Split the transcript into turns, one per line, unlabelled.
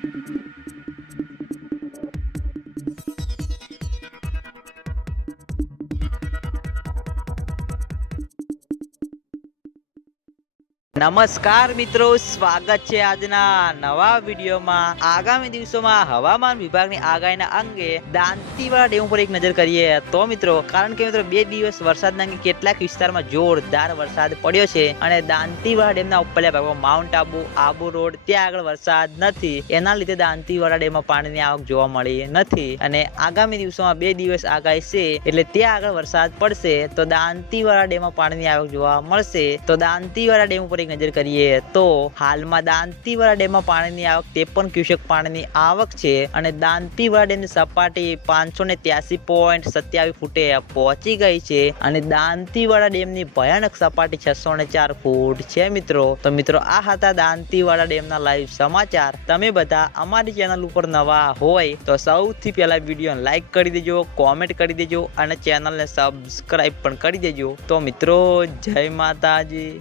Thank you. નમસ્કાર મિત્રો, સ્વાગત છે આજના નવા વિડીયોમાં. આગામી દિવસોમાં હવામાન વિભાગની આગાહીના અંગે દાંતીવાડા ડેમ ઉપર એક નજર કરીએ તો મિત્રો, કારણ કે મિત્રો બે દિવસ વરસાદના અંગે કેટલાક વિસ્તારમાં જોરદાર વરસાદ પડ્યો છે અને દાંતીવાડા ડેમના ઉપરલા ભાગમાં માઉન્ટ આબુ આબુ રોડ, ત્યાં આગળ વરસાદ નથી. એના લીધે દાંતીવાડા ડેમમાં પાણીની આવક જોવા મળી નથી. અને આગામી દિવસોમાં બે દિવસ આગાહી છે, એટલે ત્યાં આગળ વરસાદ પડશે, તો દાંતીવાડા ડેમમાં પાણીની આવક જોવા મળશે. તો દાંતીવાડા ડેમ ઉપર એક નજર કરીએ તો હાલમાં દાંતીવાડા ડેમમાં પાણીની આવક ત્રેપન ક્યુસેક પાણીની આવક છે અને દાંતીવાડા ડેમની સપાટી પાંચસો ને ત્યાસી પોઈન્ટ સત્યાવીસ ફૂટે પહોંચી ગઈ છે અને દાંતીવાડા ડેમની ભયાનક સપાટી છસો ને ચાર ફૂટ છે મિત્રો. તો મિત્રો, આ હતા દાંતીવાડા ડેમના લાઈવ સમાચાર. તમે બધા અમારી ચેનલ ઉપર નવા હોય તો સૌથી પહેલા વીડિયો લાઈક કરી દેજો કોમેન્ટ કરી દેજો અને ચેનલને સબસ્ક્રાઈબ પણ કરી દેજો. તો મિત્રો, જય માતાજી.